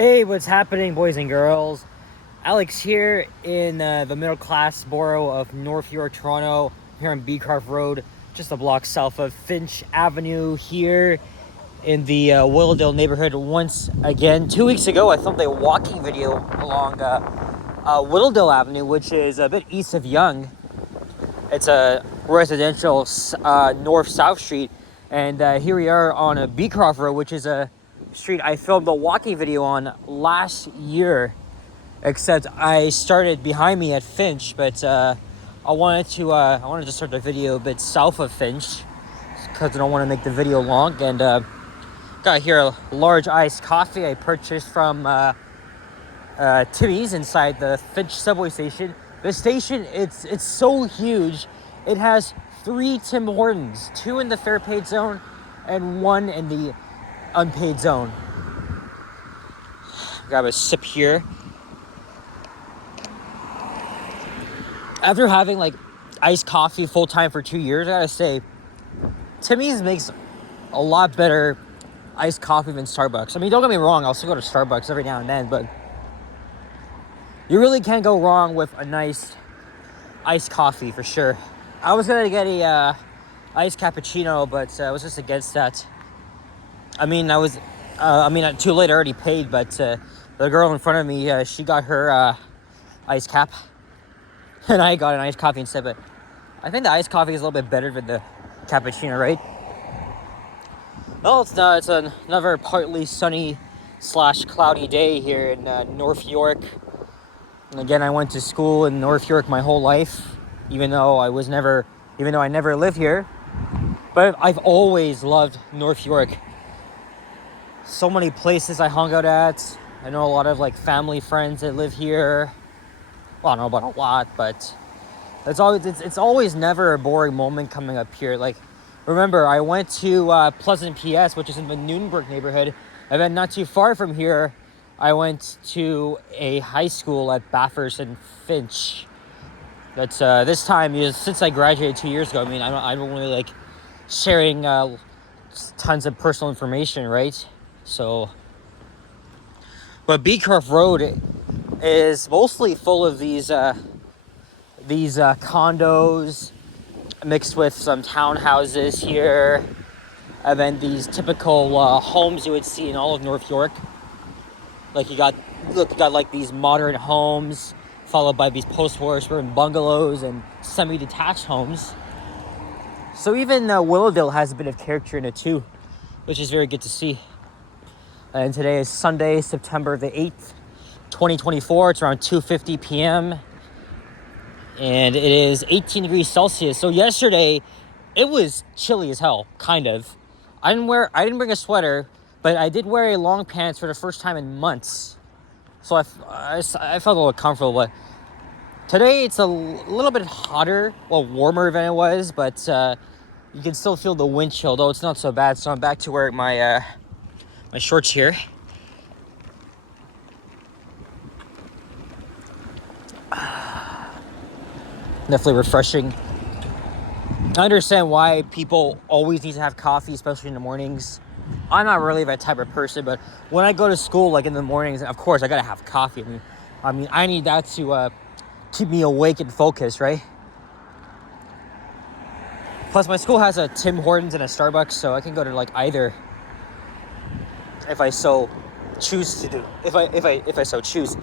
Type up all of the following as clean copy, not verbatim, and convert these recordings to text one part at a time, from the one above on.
Hey, what's happening, boys and girls? Alex here in the middle class borough of North York, Toronto, here on Beecroft Road, just a block south of Finch Avenue here in the Willowdale neighborhood. Once again, 2 weeks ago, I filmed a walking video along Willowdale Avenue, which is a bit east of Yonge. It's a residential north-south street, and here we are on a Beecroft Road, which is a street I filmed a walking video on last year, except I started behind me at Finch, but I wanted to start the video a bit south of Finch because I don't want to make the video long. And got here a large iced coffee I purchased from Timmy's inside the Finch subway station. The station, it's so huge. It has 3 Tim Hortons, 2 in the fair paid zone and 1 in the unpaid zone. Grab a sip here. After having like iced coffee full time for 2 years, I gotta say, Timmy's makes a lot better iced coffee than Starbucks. I mean, don't get me wrong, I'll still go to Starbucks every now and then, but you really can't go wrong with a nice iced coffee for sure. I was gonna get a iced cappuccino, but I was just against that. I mean, too late, I already paid, but the girl in front of me, she got her iced cap, and I got an iced coffee instead, but I think the iced coffee is a little bit better than the cappuccino, right? Well, it's not. It's another partly sunny / cloudy day here in North York. And again, I went to school in North York my whole life, even though I never lived here, but I've always loved North York. So many places I hung out at. I know a lot of like family friends that live here. Well, I don't know about a lot, but it's always never a boring moment coming up here. Like, remember, I went to Pleasant, PS, which is in the Neighbourhood neighborhood, and then not too far from here, I went to a high school at Bathurst and Finch. That's this time, since I graduated 2 years ago. I mean, I don't really like sharing tons of personal information, right? So, but Beecroft Road is mostly full of these condos mixed with some townhouses here, and then these typical homes you would see in all of North York. Like you got like these modern homes, followed by these post-war suburban bungalows and semi-detached homes. So even Willowdale has a bit of character in it too, which is very good to see. And today is Sunday, September the 8th, 2024. It's around 2:50 p.m. And it is 18 degrees Celsius. So yesterday, it was chilly as hell, kind of. I didn't bring a sweater, but I did wear a long pants for the first time in months. So I felt a little comfortable. But today, it's a little bit hotter, well, warmer than it was, but you can still feel the wind chill, though it's not so bad. So I'm back to wearing my shorts here. Definitely refreshing. I understand why people always need to have coffee, especially in the mornings. I'm not really that type of person, but when I go to school, like in the mornings, of course I gotta have coffee. I mean, I need that to keep me awake and focused, right? Plus, my school has a Tim Hortons and a Starbucks, so I can go to like either if I so choose to do. If I so choose.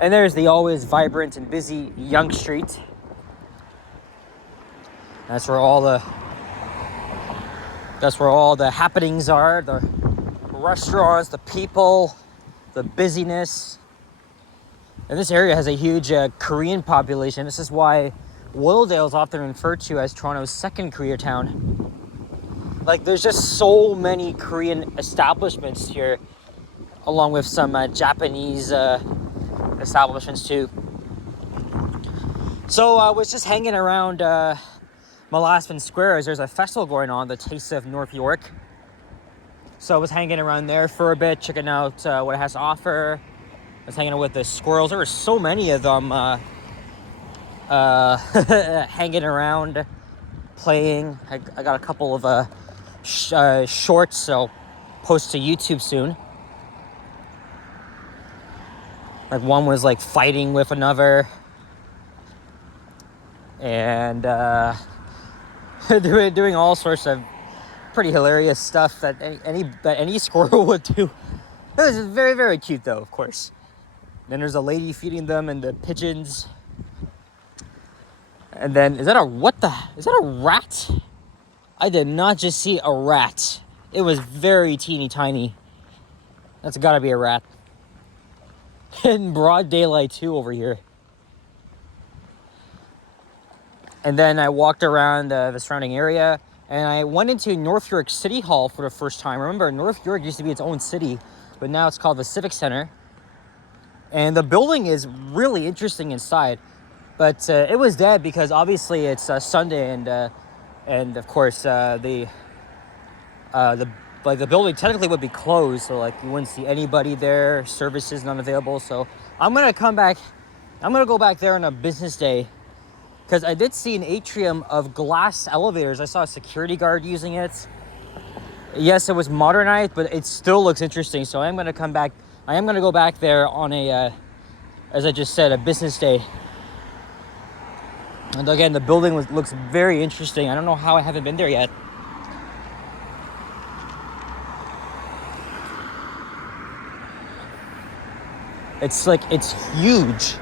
And there's the always vibrant and busy Yonge Street. That's where all the happenings are, the restaurants, the people, the busyness. And this area has a huge Korean population. This is why Willowdale is often referred to as Toronto's second Koreatown. Like, there's just so many Korean establishments here, along with some Japanese establishments too. So I was just hanging around M'Laspin Square as there's a festival going on, the Taste of North York. So I was hanging around there for a bit, checking out what it has to offer. I was hanging out with the squirrels. There were so many of them hanging around, playing. I got a couple of shorts, so post to YouTube soon. Like one was like fighting with another, and doing all sorts of pretty hilarious stuff that any squirrel would do. It was very, very cute though, of course. Then there's a lady feeding them and the pigeons. And then, is that a rat? I did not just see a rat. It was very teeny tiny. That's gotta be a rat. In broad daylight too over here. And then I walked around the surrounding area, and I went into North York City Hall for the first time. Remember, North York used to be its own city, but now it's called the Civic Center. And the building is really interesting inside, but it was dead because obviously it's Sunday, and of course the building technically would be closed, so like you wouldn't see anybody there. Services not available. So I'm gonna go back there on a business day, because I did see an atrium of glass elevators. I saw a security guard using it. Yes, it was modernized, but it still looks interesting. So I am gonna go back there on a, as I just said, a business day. And again, the building looks very interesting. I don't know how I haven't been there yet. It's huge.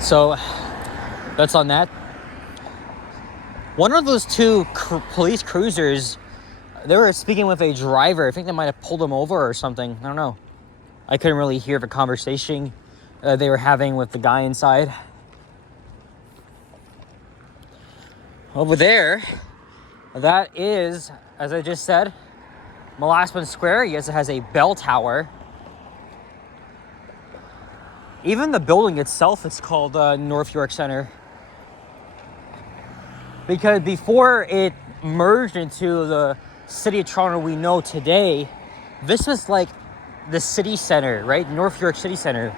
So that's on that. One of those two police cruisers, they were speaking with a driver. I think they might have pulled him over or something. I don't know. I couldn't really hear the conversation they were having with the guy inside. Over there, that is, as I just said, Molaspin Square. Yes, it has a bell tower. Even the building itself is called North York Center. Because before it merged into the city of Toronto we know today, this was like the city center, right? North York City Center.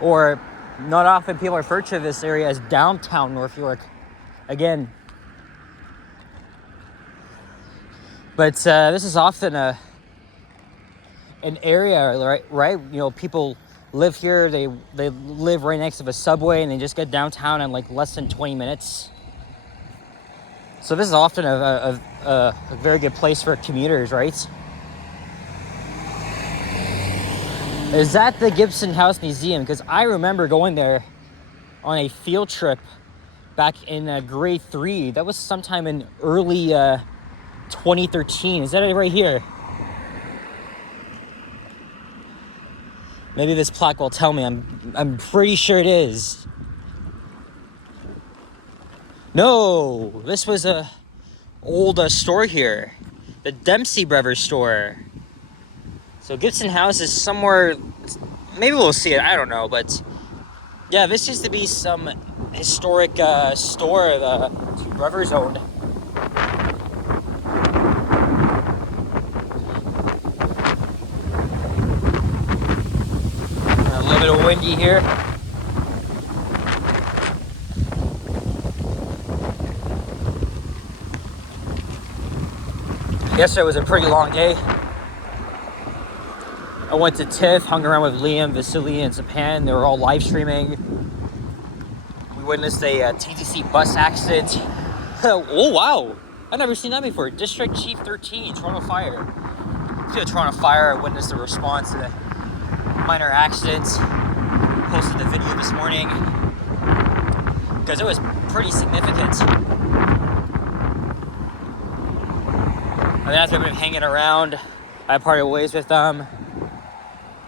Or not often people refer to this area as downtown North York. Again. But this is often an area, right? You know, people live here. They live right next to the subway, and they just get downtown in like less than 20 minutes. So this is often a very good place for commuters, right? Is that the Gibson House Museum? Because I remember going there on a field trip back in grade 3. That was sometime in early 2013. Is that it right here? Maybe this plaque will tell me. I'm pretty sure it is. No, this was a old store here, the Dempsey Brothers store. So Gibson House is somewhere. Maybe we'll see it. I don't know, but yeah, this used to be some historic store the two brothers owned. A little bit of windy here. Yesterday was a pretty long day. I went to TIFF, hung around with Liam, Vasily, and Zapan. They were all live streaming. We witnessed a TTC bus accident. Oh, wow. I've never seen that before. District Chief 13, Toronto Fire. To the Toronto Fire, I witnessed the response to the minor accident. Posted the video this morning because it was pretty significant. And after I've been hanging around, I parted ways with them.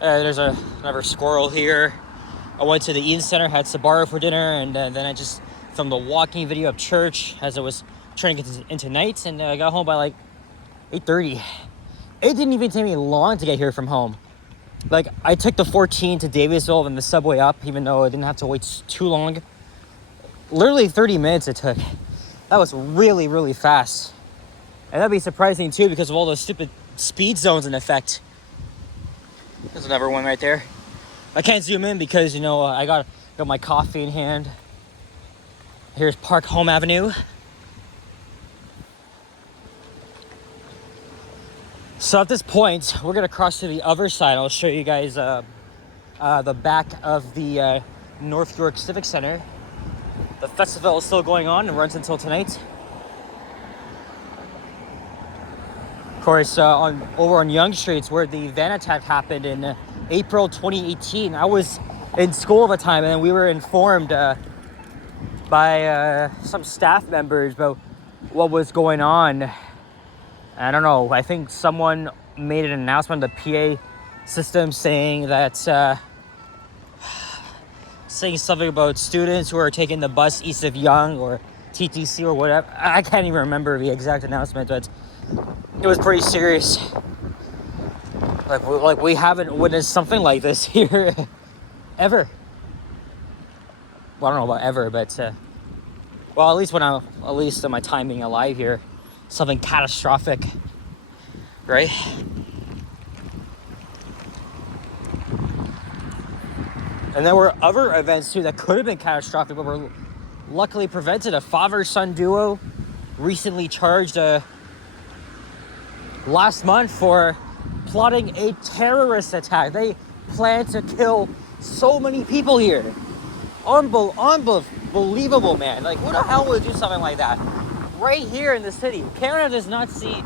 There's another squirrel here. I went to the Eden Center, had Sbarro for dinner, and then I just filmed a walking video of church as I was trying to get into night, and I got home by like 8:30. It didn't even take me long to get here from home. Like, I took the 14 to Davisville and the subway up, even though I didn't have to wait too long. Literally 30 minutes it took. That was really, really fast. And that'd be surprising too because of all those stupid speed zones in effect. There's another one right there. I can't zoom in because, you know, I got my coffee in hand. Here's Park Home Avenue. So at this point, we're gonna cross to the other side. I'll show you guys the back of the North York Civic Center. The festival is still going on and runs until tonight. Of course, over on Yonge Street's where the van attack happened in April 2018. I was in school at the time, and we were informed by some staff members about what was going on. I don't know. I think someone made an announcement on the PA system saying that saying something about students who are taking the bus east of Yonge or TTC or whatever. I can't even remember the exact announcement, but it was pretty serious. Like we haven't witnessed something like this here ever. Well, I don't know about ever, but well, at least in my time being alive here, something catastrophic, right? And there were other events too that could have been catastrophic, but were luckily prevented. A father-son duo recently charged last month for plotting a terrorist attack. They plan to kill so many people here. Unbelievable, man. Like, who the hell would do something like that? Right here in the city. Canada does not see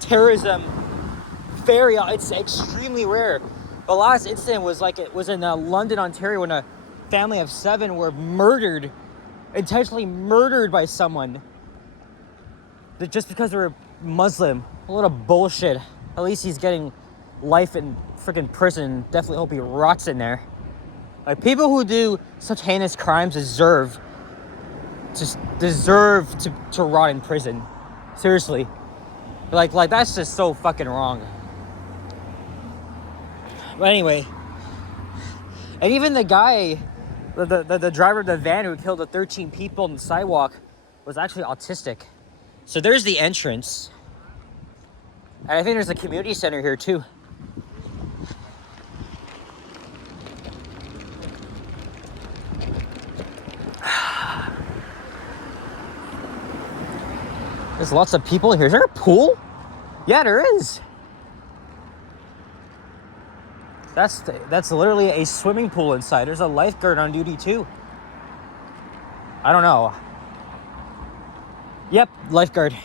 terrorism very, it's extremely rare. The last incident was in London, Ontario, when a family of 7 were murdered, intentionally murdered by someone just because they were Muslim. A lot of bullshit. At least he's getting life in freaking prison. Definitely hope he rots in there. Like, people who do such heinous crimes deserve to rot in prison. Seriously. Like that's just so fucking wrong. But anyway, and even the guy, the driver of the van who killed the 13 people on the sidewalk was actually autistic. So there's the entrance. And I think there's a community center here too. There's lots of people here. Is there a pool? Yeah, there is. That's literally a swimming pool inside. There's a lifeguard on duty too. I don't know. Yep, lifeguard.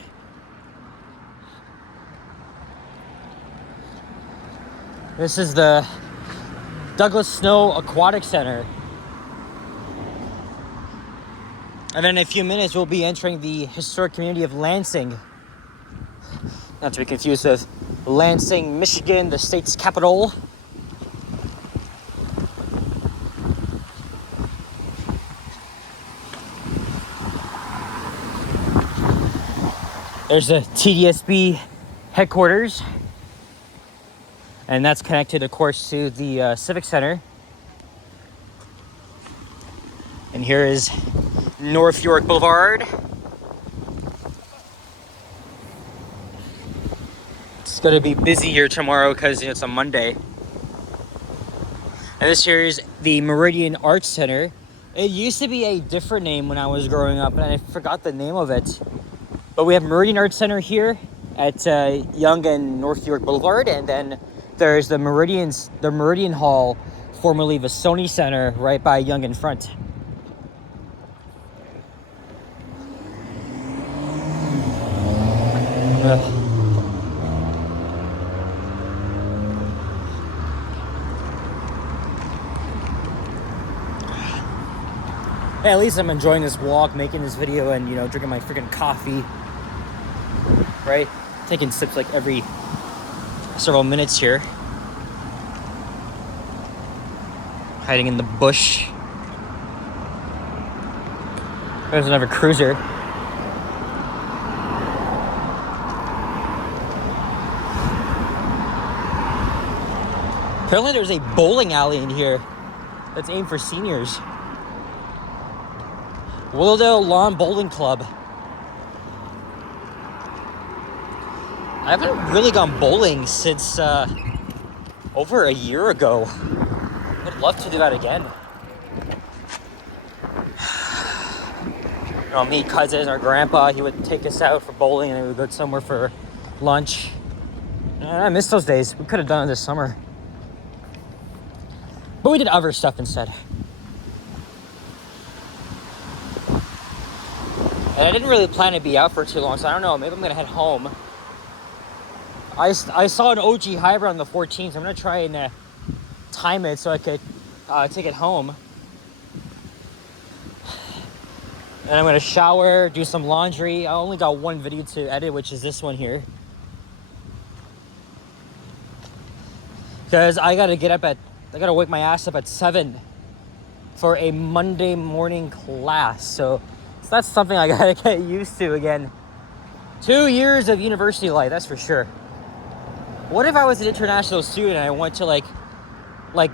This is the Douglas Snow Aquatic Center. And then in a few minutes, we'll be entering the historic community of Lansing. Not to be confused with Lansing, Michigan, the state's capital. There's the TDSB headquarters. And that's connected, of course, to the Civic Center. And here is North York Boulevard. It's gonna be busy here tomorrow because it's a Monday. And this here is the Meridian Arts Center. It used to be a different name when I was growing up, and I forgot the name of it. But we have Meridian Arts Center here at Yonge and North York Boulevard, and then there's the Meridian Hall, formerly the Sony Center, right by Yonge in front. Hey, at least I'm enjoying this walk, making this video, and drinking my freaking coffee. Right? Taking sips like every several minutes here. Hiding in the bush. There's another cruiser. Apparently there's a bowling alley in here that's aimed for seniors. Willowdale Lawn Bowling Club. I haven't really gone bowling since over a year ago. I'd love to do that again. Me, cousins, our grandpa, he would take us out for bowling and then we would go somewhere for lunch. I miss those days. We could have done it this summer. But we did other stuff instead. And I didn't really plan to be out for too long, so I don't know. Maybe I'm gonna head home. I saw an OG hybrid on the 14th. So I'm gonna try and time it so I could take it home. And I'm gonna shower, do some laundry. I only got one video to edit, which is this one here. Because I gotta wake my ass up at 7 for a Monday morning class. So that's something I gotta get used to again. 2 years of university life, that's for sure. What if I was an international student and I went to like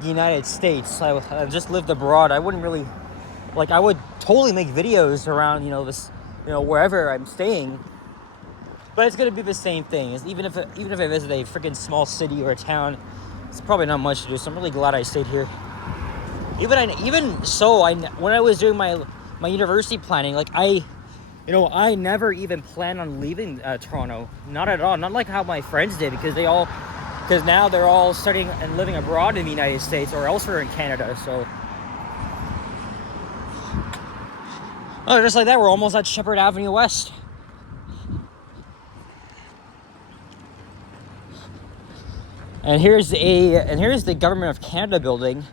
United States? I just lived abroad. I wouldn't really, like, I would totally make videos around, wherever I'm staying. But it's gonna be the same thing. Even if I visit a freaking small city or a town, it's probably not much to do. So I'm really glad I stayed here. Even so, when I was doing my university planning, like I never even planned on leaving Toronto. Not at all. Not like how my friends did, because now they're all studying and living abroad in the United States or elsewhere in Canada. So, just like that, we're almost at Shepherd Avenue West. And here's the Government of Canada building.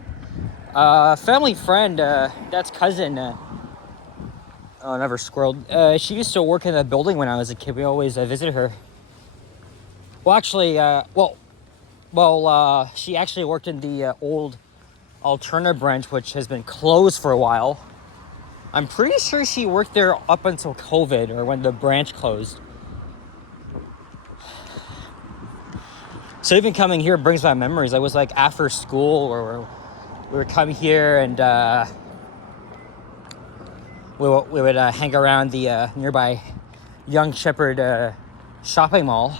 Family friend, dad's cousin. Never squirreled. She used to work in that building when I was a kid. We always visited her. Well, actually, she actually worked in the old Alterna branch, which has been closed for a while. I'm pretty sure she worked there up until COVID, or when the branch closed. So even coming here brings back memories. I was like after school, or we would come here and we would hang around the nearby Young Shepherd shopping mall.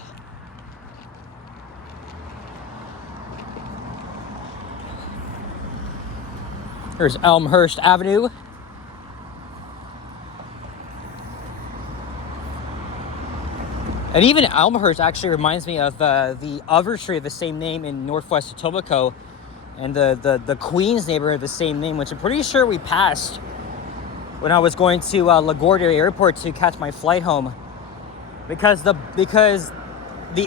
Here's Elmhurst Avenue. And even Elmhurst actually reminds me of the other street of the same name in Northwest Etobicoke, and the Queens neighborhood of the same name, which I'm pretty sure we passed when I was going to LaGuardia Airport to catch my flight home, because the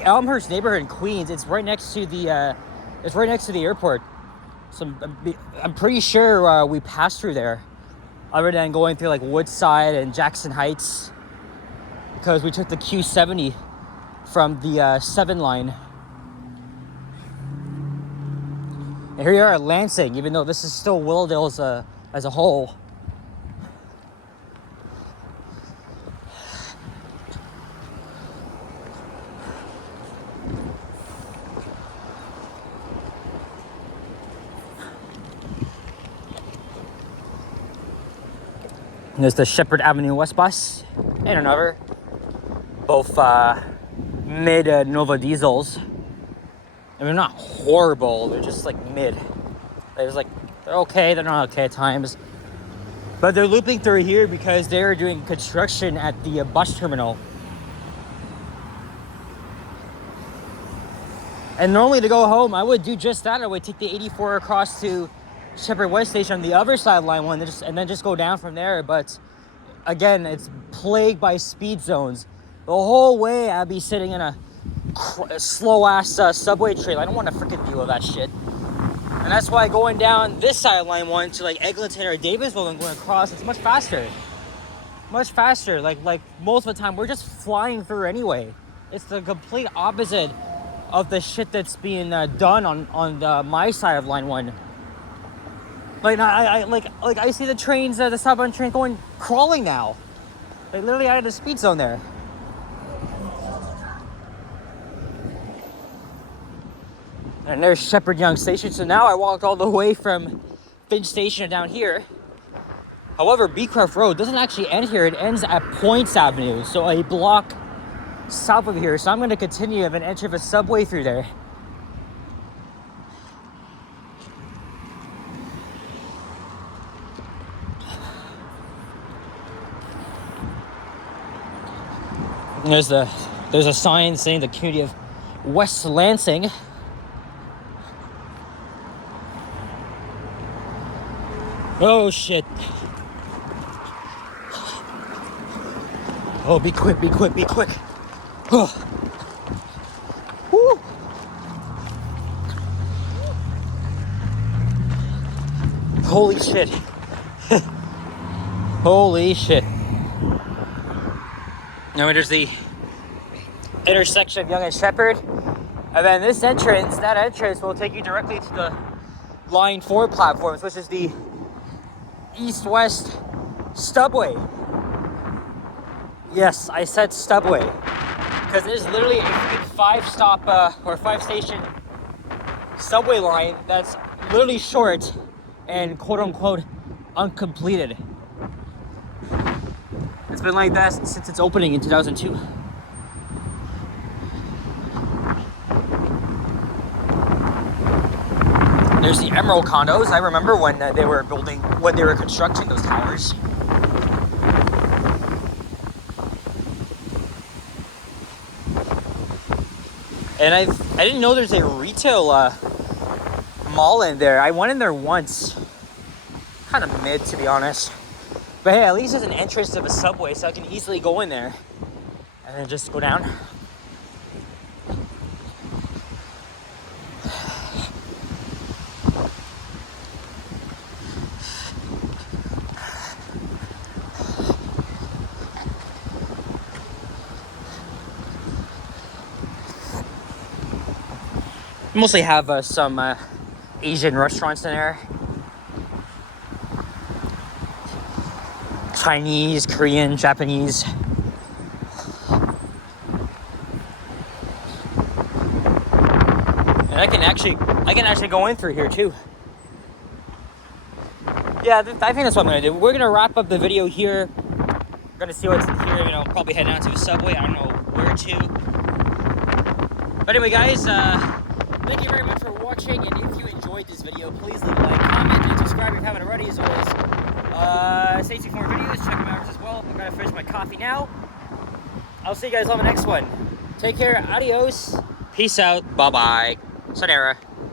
Elmhurst neighborhood in Queens, it's right next to the airport. So I'm pretty sure we passed through there, other than going through like Woodside and Jackson Heights, because we took the Q70 from the 7 line. And here we are at Lansing, even though this is still Willowdale as a whole. And there's the Shepherd Avenue West bus and another. Both mid Nova diesels. I mean, they're not horrible. They're just like mid. They're okay. They're not okay at times. But they're looping through here because they're doing construction at the bus terminal. And normally to go home, I would do just that. I would take the 84 across to Shepherd West Station on the other side line one, and then just go down from there. But again, it's plagued by speed zones. The whole way I'd be sitting in a slow-ass subway train. I don't want to freaking deal with that shit. And that's why going down this sideline one to like Eglinton or Davisville and going across, it's much faster. Much faster. Like most of the time, we're just flying through anyway. It's the complete opposite of the shit that's being done on my side of line one. Like I see the trains, the southbound train crawling now. They literally added a speed zone there. And there's Shepherd Young Station. So now I walked all the way from Finch Station down here. However, Beecroft Road doesn't actually end here. It ends at Points Avenue, so a block south of here. So I'm going to continue and enter the subway through there. And there's a sign saying the community of West Lansing. Oh shit. Oh, be quick, be quick, be quick. Oh. Woo. Holy shit. Holy shit. Now there's the intersection of Yonge and Shepherd. And then this entrance, that entrance will take you directly to the Line 4 platforms, which is the east-west stubway. Yes, I said stubway. Because it is literally a 5-stop or 5-station subway line that's literally short and quote-unquote uncompleted. It's been like that since its opening in 2002. There's the Emerald condos. I remember when they were constructing those towers. And I didn't know there's a retail mall in there. I went in there once. Kind of mid, to be honest. But hey, at least there's an entrance to the subway, so I can easily go in there and then just go down. Mostly have some Asian restaurants in there. Chinese, Korean, Japanese. And I can actually go in through here too. Yeah, I think that's what I'm gonna do. We're gonna wrap up the video here. We're gonna see what's in here. You know, probably head down to the subway. I don't know where to. But anyway, guys, thank you very much for watching. And if you enjoyed this video, please leave a like, comment, and subscribe if you haven't already. As always, stay tuned for more videos. Check them out as well. I'm gonna finish my coffee now. I'll see you guys on the next one. Take care. Adios. Peace out. Bye bye. Sayonara.